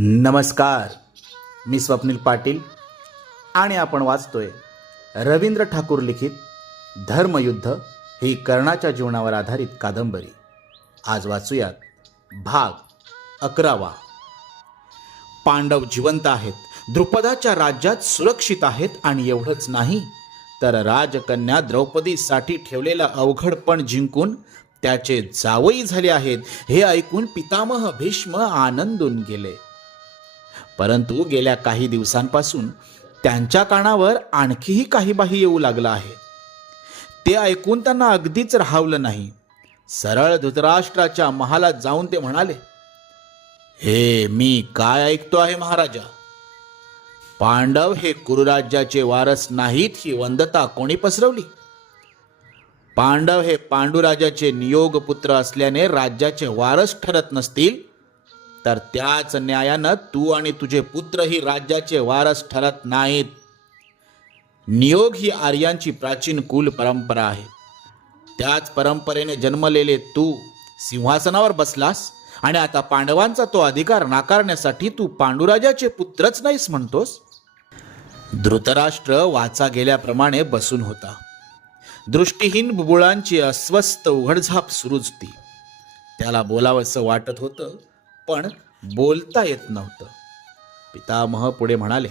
नमस्कार, मी स्वप्नील पाटील आणि आपण वाचतोय रवींद्र ठाकूर लिखित धर्मयुद्ध ही कर्णाच्या जीवनावर आधारित कादंबरी. आज वाचूयात भाग 11. पांडव जिवंत आहेत, द्रुपदाच्या राज्यात सुरक्षित आहेत आणि एवढंच नाही तर राजकन्या द्रौपदीसाठी ठेवलेला अवघडपण जिंकून त्याचे जावई झाले आहेत हे ऐकून पितामह भीष्म आनंदून गेले. परंतु गेल्या काही दिवसांपासून त्यांच्या कानावर आणखीही काही बाही येऊ लागलं आहे. ते ऐकून त्यांना अगदीच राहावलं नाही. सरळ धृतराष्ट्राच्या महालात जाऊन ते म्हणाले, हे मी काय ऐकतो आहे महाराजा? पांडव हे कुरुराज्याचे वारस नाहीत ही वंदता कोणी पसरवली? पांडव हे पांडुराजाचे नियोग पुत्र असल्याने राज्याचे वारस ठरत नसतील तर त्याच न्यायानं तू आणि तुझे पुत्रही राज्याचे वारस ठरत नाहीत. नियोग ही आर्यांची प्राचीन कुल परंपरा आहे. त्याच परंपरेने जन्मलेले तू सिंहासनावर बसलास आणि आता पांडवांचा तो अधिकार नाकारण्यासाठी तू पांडुराजाचे पुत्रच नाहीस म्हणतोस. धृतराष्ट्र वाचा गेल्याप्रमाणे बसून होता. दृष्टीहीन बुबुळांची अस्वस्थ उघडझाप सुरूच होती. त्याला बोलावंसं वाटत होतं पण बोलता येत नव्हतं. पितामह पुढे म्हणाले,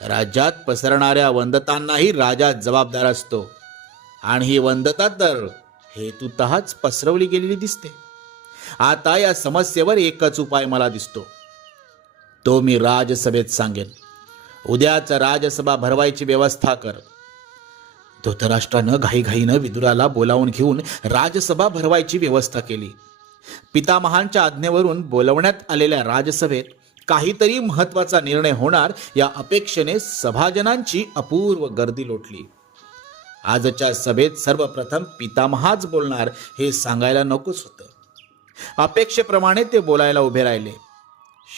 राज्यात पसरणाऱ्या वंदतांनाही राजा जबाबदार असतो आणि ही वंदता तर हेतुतःच पसरवली गेलेली दिसते. आता या समस्येवर एकच उपाय मला दिसतो. तो मी राजसभेत सांगेन. उद्याच राजसभा भरवायची व्यवस्था कर. धृतराष्ट्रानं घाईघाईनं विदुराला बोलावून घेऊन राजसभा भरवायची व्यवस्था केली. पितामहांच्या आज्ञेवरून बोलवण्यात आलेल्या राजसभेत काहीतरी महत्वाचा निर्णय होणार या अपेक्षेने सभाजनांची अपूर्व गर्दी लोटली. आजच्या सभेत सर्वप्रथम पितामहाच बोलणार हे सांगायला नकोच होतं. अपेक्षेप्रमाणे ते बोलायला उभे राहिले.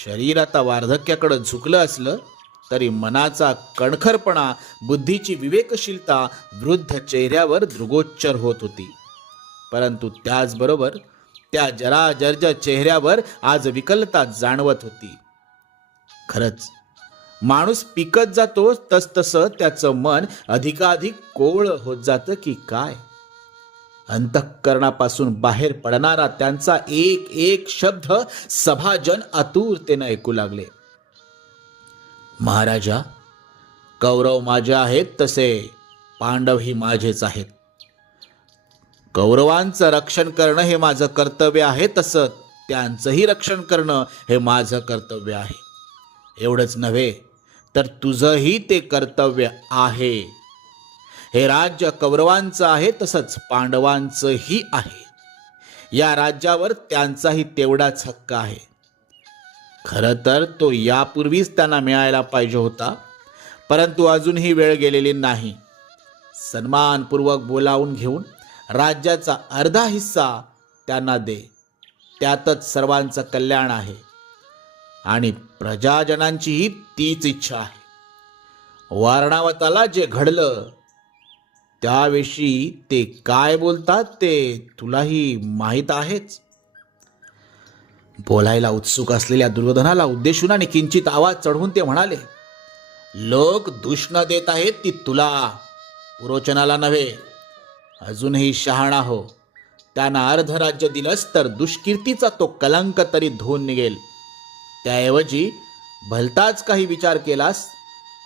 शरीर आता वार्धक्याकडे झुकलं असलं तरी मनाचा कणखरपणा, बुद्धीची विवेकशीलता वृद्ध चेहऱ्यावर दृगोच्चर होत होती. परंतु त्याचबरोबर त्या जराजर्ज चेहऱ्यावर आज विकलता जाणवत होती. खरंच माणूस पिकत जातो तसतसं त्याचं मन अधिकाधिक कोवळ होत जातं की काय. अंतःकरणापासून बाहेर पडणारा त्यांचा एक एक शब्द सभाजन आतुरतेने ऐकू लागले. महाराजा, कौरव माझे आहेत तसे पांडव ही माझेच आहेत. कौरवांचं रक्षण करणं हे माझं कर्तव्य आहे तसं त्यांचंही रक्षण करणं हे माझं कर्तव्य आहे. एवढंच नव्हे तर तुझंही ते कर्तव्य आहे. हे राज्य कौरवांचं आहे तसंच पांडवांचंही आहे. या राज्यावर त्यांचाही तेवढाच हक्क आहे. खरं तर तो यापूर्वीच त्यांना मिळायला पाहिजे होता, परंतु अजूनही वेळ गेलेली नाही. सन्मानपूर्वक बोलावून घेऊन राज्याचा अर्धा हिस्सा त्यांना दे. त्यातच सर्वांचं कल्याण आहे आणि प्रजाजनांचीही तीच इच्छा आहे. वारणावताला जे घडलं त्याविषयी ते काय बोलतात ते तुलाही माहीत आहेच. बोलायला उत्सुक असलेल्या दुर्योधनाला उद्देशून आणि किंचित आवाज चढवून ते म्हणाले, लोक दूषणं देत आहेत ती तुला, पुरोचनाला नव्हे. अजूनही शहाणा हो. त्यांना अर्ध राज्य दिलंस तर दुष्कीर्तीचा तो कलंक तरी धुवून निघेल. त्याऐवजी भलताच काही विचार केलास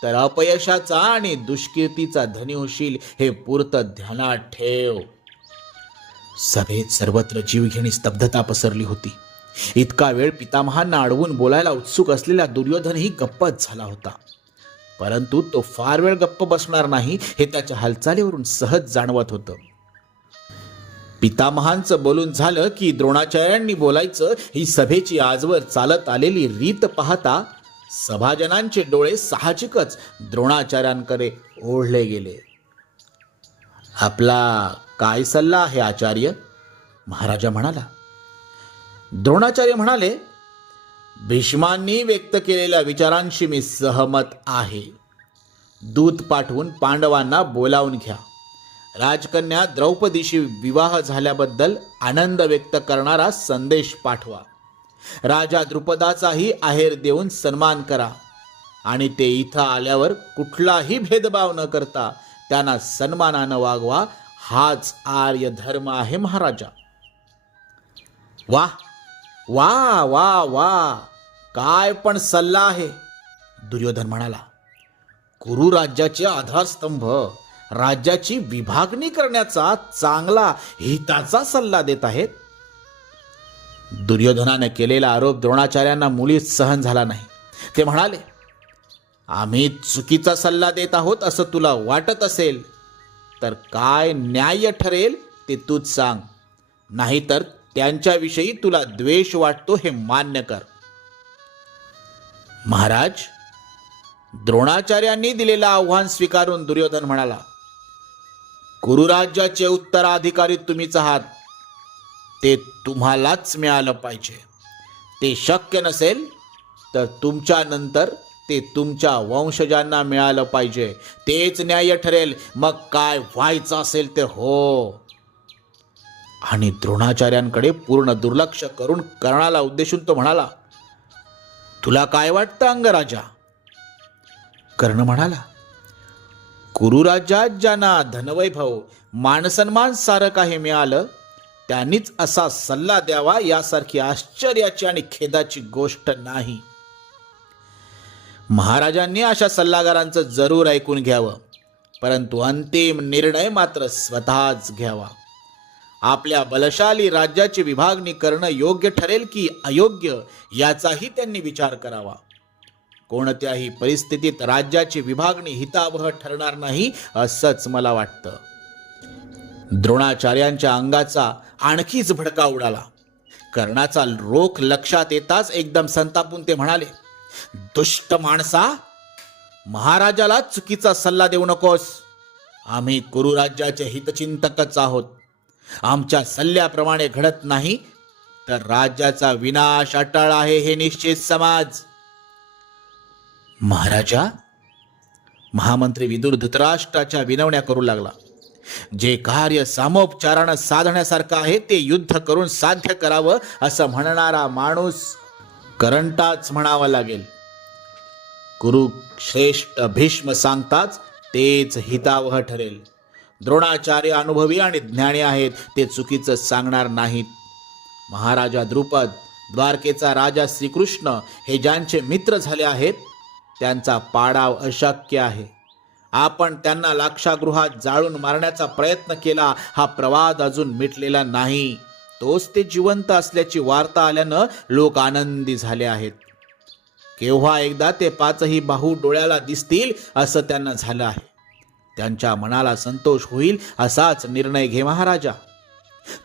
तर अपयशाचा आणि दुष्कीर्तीचा धनी होशील हे पुरतं ध्यानात ठेव. सभेत सर्वत्र जीवघेणी स्तब्धता पसरली होती. इतका वेळ पितामहांना अडवून बोलायला उत्सुक असलेला दुर्योधनही गप्पच झाला होता. परंतु तो फार वेळ गप्प बसणार नाही हे त्याच्या हालचालीवरून सहज जाणवत होतं. पितामहांचं बोलून झालं की द्रोणाचार्यांनी बोलायचं ही सभेची आजवर चालत आलेली रीत पाहता सभाजनांचे डोळे साहजिकच द्रोणाचार्यांकडे ओढले गेले. आपला काय सल्ला आहे आचार्य? महाराजा म्हणाला. द्रोणाचार्य म्हणाले, भीष्मांनी व्यक्त केलेल्या विचारांशी मी सहमत आहे. दूत पाठवून पांडवांना बोलावून घ्या. राजकन्या द्रौपदीशी विवाह झाल्याबद्दल आनंद व्यक्त करणारा संदेश पाठवा. राजा द्रुपदाचाही आहेर देऊन सन्मान करा आणि ते इथं आल्यावर कुठलाही भेदभाव न करता त्यांना सन्मानानं वागवा. हाच आर्य धर्म आहे महाराजा. वा वा वा वा, काय पण सल्ला आहे, दुर्योधन म्हणाला. कुरु राज्याचे आधारस्तंभ राज्याची विभागणी करण्याचा चांगला हिताचा सल्ला देत आहेत. दुर्योधनाने केलेला आरोप द्रोणाचार्यांना मुळीच सहन झाला नाही. ते म्हणाले, आम्ही चुकीचा सल्ला देत आहोत असं तुला वाटत असेल तर काय न्याय्य ठरेल ते तूच सांग, नाहीतर त्यांच्याविषयी तुला द्वेष वाटतो हे मान्य कर. महाराज, द्रोणाचार्यांनी दिलेलं आव्हान स्वीकारून दुर्योधन म्हणाला, कुरुराज्याचे उत्तराधिकारी तुम्हीच आहात. ते तुम्हालाच मिळालं पाहिजे. ते शक्य नसेल तर तुमच्या नंतर ते तुमच्या वंशजांना मिळालं पाहिजे. तेच न्याय्य ठरेल. मग काय व्हायचं असेल ते हो. आणि द्रोणाचार्यांकडे पूर्ण दुर्लक्ष करून कर्णाला उद्देशून तो म्हणाला, तुला काय वाटतं अंगराजा? कर्ण म्हणाला, कुरुराज्यात ज्यांना धनवैभव मानसन्मान सारं काही मिळालं त्यांनीच असा सल्ला द्यावा यासारखी आश्चर्याची आणि खेदाची गोष्ट नाही. महाराजांनी अशा सल्लागारांचं जरूर ऐकून घ्यावं, परंतु अंतिम निर्णय मात्र स्वतःच घ्यावा. आपल्या बलशाली राज्याची विभागणी करणं योग्य ठरेल की अयोग्य याचाही त्यांनी विचार करावा. कोणत्याही परिस्थितीत राज्याची विभागणी हितावह ठरणार नाही असंच मला वाटतं. द्रोणाचार्यांच्या अंगाचा आणखीच भडका उडाला. कर्णाचा रोख लक्षात येताच एकदम संतापून ते म्हणाले, दुष्ट माणसा, महाराजाला चुकीचा सल्ला देऊ नकोस. आम्ही कुरुराज्याचे हितचिंतकच आहोत. आमच्या सल्ल्याप्रमाणे घडत नाही तर राज्याचा विनाश अटळ आहे हे निश्चित समज. महाराजा, महामंत्री विदुर धृतराष्ट्राच्या विनवण्या करू लागला. जे कार्य सामोपचारानं साधण्यासारखं आहे ते युद्ध करून साध्य करावं असं म्हणणारा माणूस करंटाच म्हणावा लागेल. कुरुश्रेष्ठ भीष्म सांगताच तेच हितावह ठरेल. द्रोणाचार्य अनुभवी आणि ज्ञानी आहेत, ते चुकीचं सांगणार नाहीत. महाराजा द्रुपद, द्वारकेचा राजा श्रीकृष्ण हे ज्यांचे मित्र झाले आहेत त्यांचा पाडाव अशक्य आहे. आपण त्यांना लाक्षागृहात जाळून मारण्याचा प्रयत्न केला. हा प्रवाद अजून मिटलेला नाही. तोच ते जिवंत असल्याची वार्ता आल्यानं लोक आनंदी झाले आहेत. केव्हा एकदा ते पाचही बाहू डोळ्याला दिसतील असं त्यांना झालं आहे. त्यांच्या मनाला संतोष होईल असाच निर्णय घे महाराजा.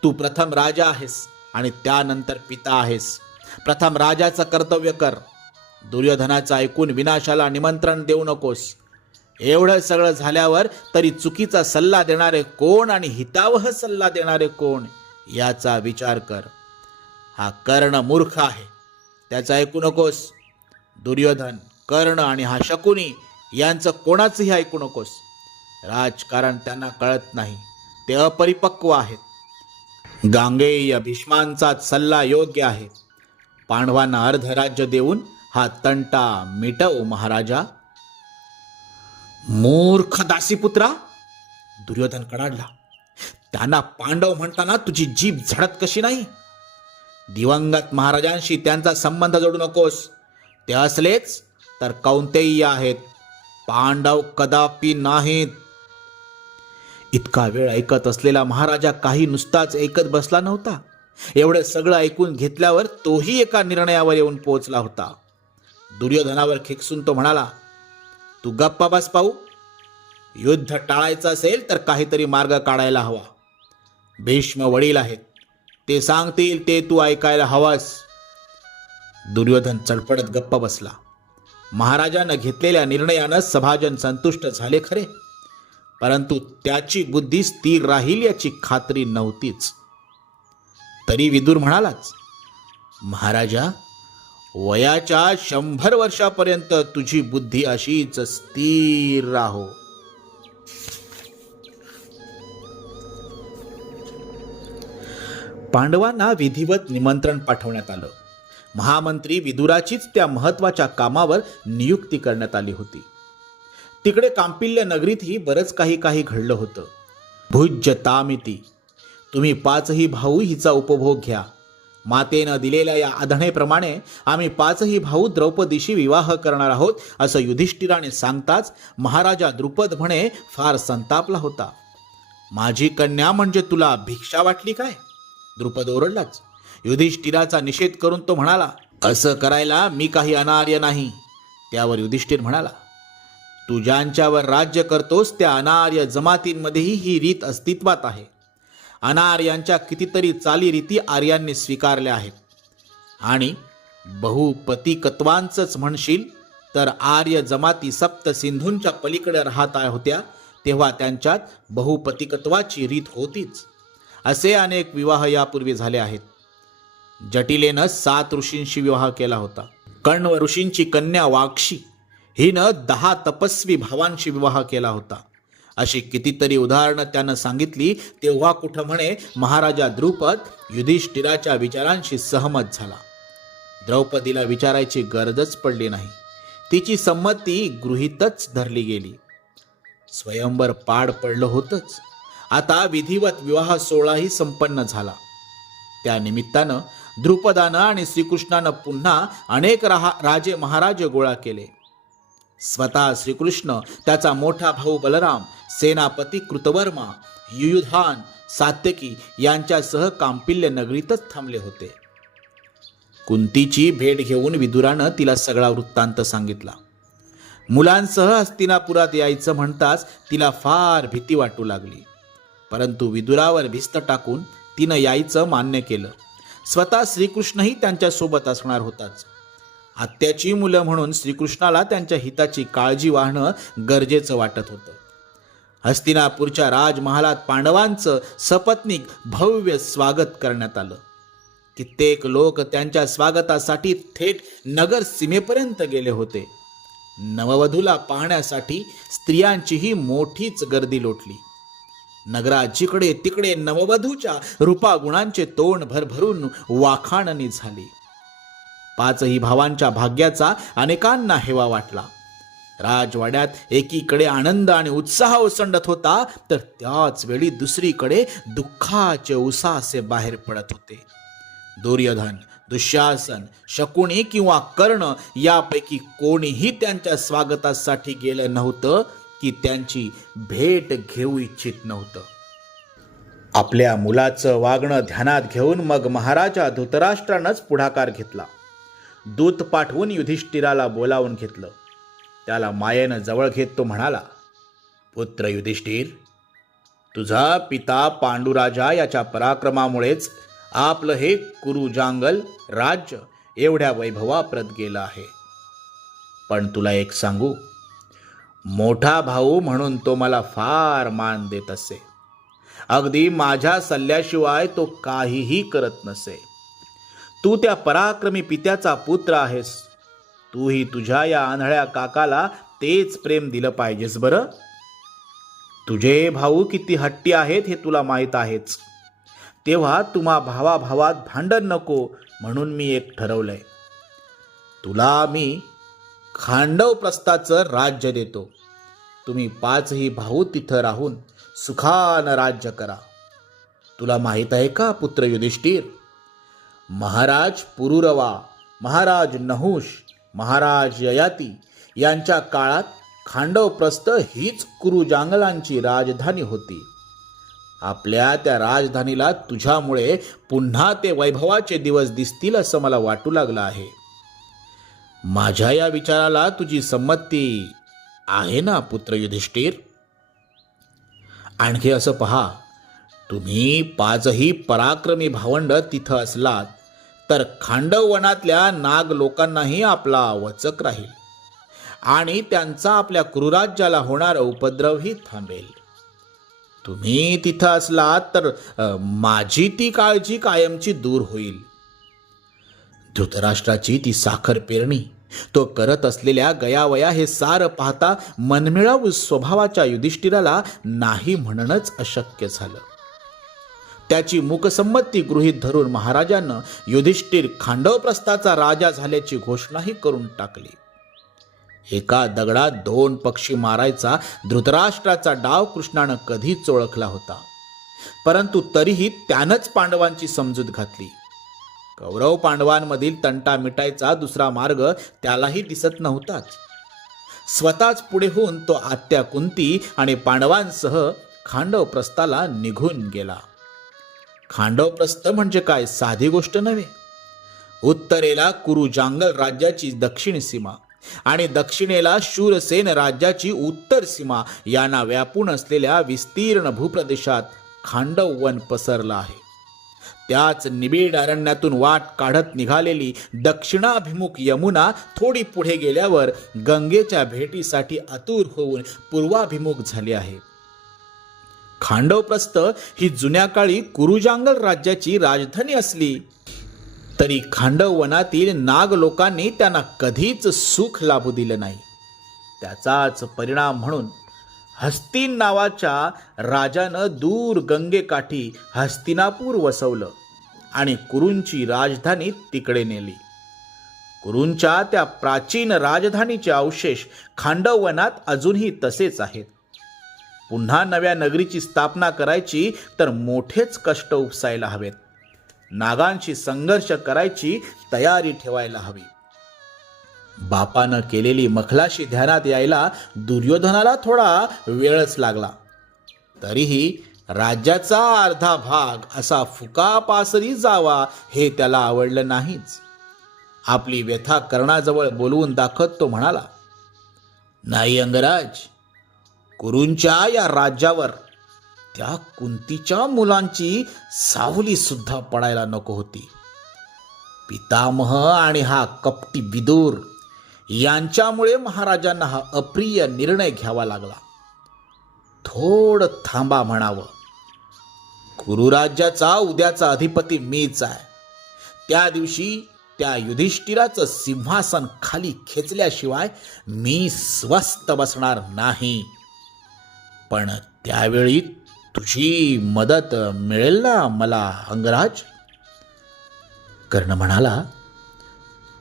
तू प्रथम राजा आहेस आणि त्यानंतर पिता आहेस. प्रथम राजाचं कर्तव्य कर. दुर्योधनाचं ऐकून विनाशाला निमंत्रण देऊ नकोस. एवढं सगळं झाल्यावर तरी चुकीचा सल्ला देणारे कोण आणि हितावह सल्ला देणारे कोण याचा विचार कर. हा कर्ण मूर्ख आहे, त्याचं ऐकू नकोस. दुर्योधन, कर्ण आणि हा शकुनी यांचं कोणाचंही ऐकू नकोस. राजकारण त्यांना कळत नाही, ते अपरिपक्व आहेत. गांगेय भीष्मांचाच सल्ला योग्य आहे. पांडवांना अर्ध राज्य देऊन हा तंटा मिटव महाराजा. मूर्ख दासीपुत्रा, दुर्योधन कडाडला. त्यांना पांडव म्हणताना तुझी जीभ झडत कशी नाही? दिवंगत महाराजांशी त्यांचा संबंध जोडू नकोस. ते असलेच तर कौंतेय आहेत, पांडव कदापि नाहीत. इतका वेळ ऐकत असलेला महाराजा काही नुसताच ऐकत बसला नव्हता. एवढं सगळं ऐकून घेतल्यावर तोही एका निर्णयावर येऊन पोहोचला होता. दुर्योधनावर खेकसून तो म्हणाला, तू गप्पा बस पाहू. युद्ध टाळायचं असेल तर काहीतरी मार्ग काढायला हवा. भीष्म वडील आहेत, ते सांगतील ते तू ऐकायला हवास. दुर्योधन चडपडत गप्पा बसला. महाराजानं घेतलेल्या निर्णयानं सभाजन संतुष्ट झाले खरे, परंतु त्याची बुद्धी स्थिर राहील याची खात्री नव्हतीच. तरी विदुर म्हणालाच, महाराजा, वयाच्या 100 वर्षापर्यंत तुझी बुद्धी अशीच स्थिर राहो. पांडवांना विधिवत निमंत्रण पाठवण्यात आलं. महामंत्री विदुराचीच त्या महत्वाच्या कामावर नियुक्ती करण्यात आली होती. तिकडे कांपिल्य नगरीतही बरंच काही घडलं होतं. भुज्यतामिती, तुम्ही पाचही भाऊ हिचा उपभोग घ्या. मातेनं दिलेल्या या आढळेप्रमाणे आम्ही पाचही भाऊ द्रौपदीशी विवाह करणार आहोत असं युधिष्ठिराने सांगताच महाराजा द्रुपद म्हणे फार संतापला होता. माझी कन्या म्हणजे तुला भिक्षा वाटली काय? द्रुपद ओरडलाच. युधिष्ठिराचा निषेध करून तो म्हणाला, असं करायला मी काही अनार्य नाही. त्यावर युधिष्ठिर म्हणाला, तू ज्यांच्यावर राज्य करतोस त्या अनार्य जमातींमध्येही ही रीत अस्तित्वात आहे. अनार्यांच्या कितीतरी चालीरीती आर्यांनी स्वीकारल्या आहेत. आणि बहुपतिकत्वांचंच म्हणशील तर आर्य जमाती सप्त सिंधूंच्या पलीकडे राहत होत्या तेव्हा त्यांच्यात बहुपतिकत्वाची रीत होतीच. असे अनेक विवाह यापूर्वी झाले आहेत. जटिलेनं 7 ऋषींशी विवाह केला होता. कण्व ऋषींची कन्या वाक्षी हिनं 10 तपस्वी भावांशी विवाह केला होता. अशी कितीतरी उदाहरणं त्यानं सांगितली तेव्हा कुठं म्हणे महाराजा द्रुपद युधिष्ठिराच्या विचारांशी सहमत झाला. द्रौपदीला विचारायची गरजच पडली नाही. तिची संमती गृहीतच धरली गेली. स्वयंवर पाड पडलं होतंच. आता विधिवत विवाह सोहळाही संपन्न झाला. त्या निमित्तानं द्रुपदानं आणि श्रीकृष्णानं पुन्हा अनेक राजे महाराज गोळा केले. स्वतः श्रीकृष्ण, त्याचा मोठा भाऊ बलराम, सेनापती कृतवर्मा, युयुधान, सात्यकी यांच्यासह कांपिल्य नगरीतच थांबले होते. कुंतीची भेट घेऊन विदुरानं तिला सगळा वृत्तांत सांगितला. मुलांसह हस्तिनापुरात यायचं म्हणताच तिला फार भीती वाटू लागली. परंतु विदुरावर भिस्त टाकून तिनं यायचं मान्य केलं. स्वतः श्रीकृष्णही त्यांच्यासोबत असणार होताच. आत्याची मुलं म्हणून श्रीकृष्णाला त्यांच्या हिताची काळजी वाहणं गरजेचं वाटत होतं. हस्तिनापूरच्या राजमहालात पांडवांचं सपत्नीक भव्य स्वागत करण्यात आलं. कित्येक लोक त्यांच्या स्वागतासाठी थेट नगर सीमेपर्यंत गेले होते. नववधूला पाहण्यासाठी स्त्रियांचीही मोठीच गर्दी लोटली. नगरात जिकडे तिकडे नववधूच्या रूपागुणांचे तोंड भरभरून वाखाणणी झाली. 5ही भावांच्या भाग्याचा अनेकांना हेवा वाटला. राजवाड्यात एकीकडे आनंद आणि उत्साह ओसंडत होता तर त्याच वेळी दुसरीकडे दुःखाचे उसासे बाहेर पडत होते. दुर्योधन, दुःशासन, शकुनी किंवा कर्ण यापैकी कोणीही त्यांच्या स्वागतासाठी गेलं नव्हतं की त्यांची भेट घेऊ इच्छित नव्हतं. आपल्या मुलाचं वागणं ध्यानात घेऊन मग महाराजा धृतराष्ट्रानंच पुढाकार घेतला. दूत पाठवून युधिष्ठिराला बोलावून घेतलं. त्याला मायेनं जवळ घेत तो म्हणाला, पुत्र युधिष्ठिर, तुझा पिता पांडुराजा याच्या पराक्रमामुळेच आपलं हे कुरुजांगल राज्य एवढ्या वैभवाप्रत गेलं आहे. पण तुला एक सांगू, मोठा भाऊ म्हणून तो मला फार मान देत असे. अगदी माझ्या सल्ल्याशिवाय तो काहीही करत नसे. तू त्या पराक्रमी पित्याचा पुत्र आहेस. तूही तुझ्या या आंधळ्या काकाला तेच प्रेम दिलं पाहिजेस बरं. तुझे भाऊ किती हट्टी आहेत हे तुला माहीत आहेच. तेव्हा तुम्हा भावाभावात भांडण नको म्हणून मी एक ठरवलंय. तुला मी खांडव प्रस्थाचं राज्य देतो. तुम्ही 5ही भाऊ तिथं राहून सुखानं राज्य करा. तुला माहीत आहे का पुत्र युधिष्ठिर, महाराज पुरुरवा, महाराज नहुष, महाराज ययाती यांच्या काळात खांडवप्रस्थ हीच कुरुजांगलांची राजधानी होती. आपल्या त्या राजधानीला तुझ्यामुळे पुन्हा ते वैभवाचे दिवस दिसतील असं मला वाटू लागलं आहे. माझ्या या विचाराला तुझी संमती आहे ना पुत्र युधिष्ठिर? आणखी असं पहा, तुम्ही 5ही पराक्रमी भावंड तिथं असलात तर खांडव वनातल्या नाग लोकांनाही आपला वचक राहील आणि त्यांचा आपल्या कुरुराज्याला होणारा उपद्रवही थांबेल. तुम्ही तिथं असलात तर माझी ती काळजी कायमची दूर होईल. धृतराष्ट्राची ती साखर पेरणी, तो करत असलेल्या गयावया हे सारं पाहता मनमिळावू स्वभावाच्या युधिष्ठिराला नाही म्हणणंच अशक्य झालं. त्याची मूकसंमती गृहीत धरून महाराजांना युधिष्ठिर खांडवप्रस्थाचा राजा झाल्याची घोषणाही करून टाकली. एका दगडात 2 पक्षी मारायचा धृतराष्ट्राचा डाव कृष्णानं कधीच ओळखला होता, परंतु तरीही त्यानंच पांडवांची समजूत घातली. कौरव पांडवांमधील तंटा मिटायचा दुसरा मार्ग त्यालाही दिसत नव्हताच. स्वतःच पुढे होऊन तो आत्या कुंती आणि पांडवांसह खांडवप्रस्थाला निघून गेला. खांडवप्रस्थ म्हणजे काय साधी गोष्ट नव्हे. उत्तरेला कुरुजांगल राज्याची दक्षिण सीमा आणि दक्षिणेला शूरसेन राज्याची उत्तर सीमा यांना व्यापून असलेल्या विस्तीर्ण भूप्रदेशात खांडव वन पसरलं आहे. त्याच निबिड अरण्यातून वाट काढत निघालेली दक्षिणाभिमुख यमुना थोडी पुढे गेल्यावर गंगेच्या भेटीसाठी आतुर होऊन पूर्वाभिमुख झाली आहे. खांडवप्रस्थ ही जुन्या काळी कुरुजांगल राज्याची राजधानी असली तरी खांडव वनातील नाग लोकांनी त्यांना कधीच सुख लाभू दिलं नाही. त्याचाच परिणाम म्हणून हस्तिन नावाच्या राजानं दूर गंगेकाठी हस्तिनापूर वसवलं आणि कुरूंची राजधानी तिकडे नेली. कुरूंच्या त्या प्राचीन राजधानीचे अवशेष खांडव वनात अजूनही तसेच आहेत. पुन्हा नव्या नगरीची स्थापना करायची तर मोठेच कष्ट उपसायला हवेत. नागांशी संघर्ष करायची तयारी ठेवायला हवी. बापानं केलेली मखलाशी ध्यानात यायला दुर्योधनाला थोडा वेळच लागला. तरीही राज्याचा अर्धा भाग असा फुकापासरी जावा हे त्याला आवडलं नाहीच. आपली व्यथा कर्णाजवळ बोलवून दाखवत तो म्हणाला, नाही अंगराज, कुरूंच्या या राज्यावर त्या कुंतीच्या मुलांची सावली सुद्धा पडायला नको होती. पितामह आणि हा कपटी विदुर यांच्यामुळे महाराजांना हा अप्रिय निर्णय घ्यावा लागला. थोडं थांबा म्हणावं. कुरुराज्याचा उद्याचा अधिपती मीच आहे. त्या दिवशी त्या युधिष्ठिराचं सिंहासन खाली खेचल्याशिवाय मी स्वस्थ बसणार नाही. पण त्यावेळी तुझी मदत मिळेल ना मला अंगराज? कर्ण म्हणाला,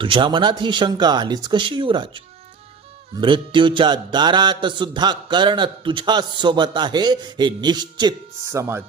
तुझ्या मनात ही शंका आलीच कशी युवराज? मृत्यूच्या दारात सुद्धा कर्ण तुझ्या सोबत आहे हे निश्चित समज.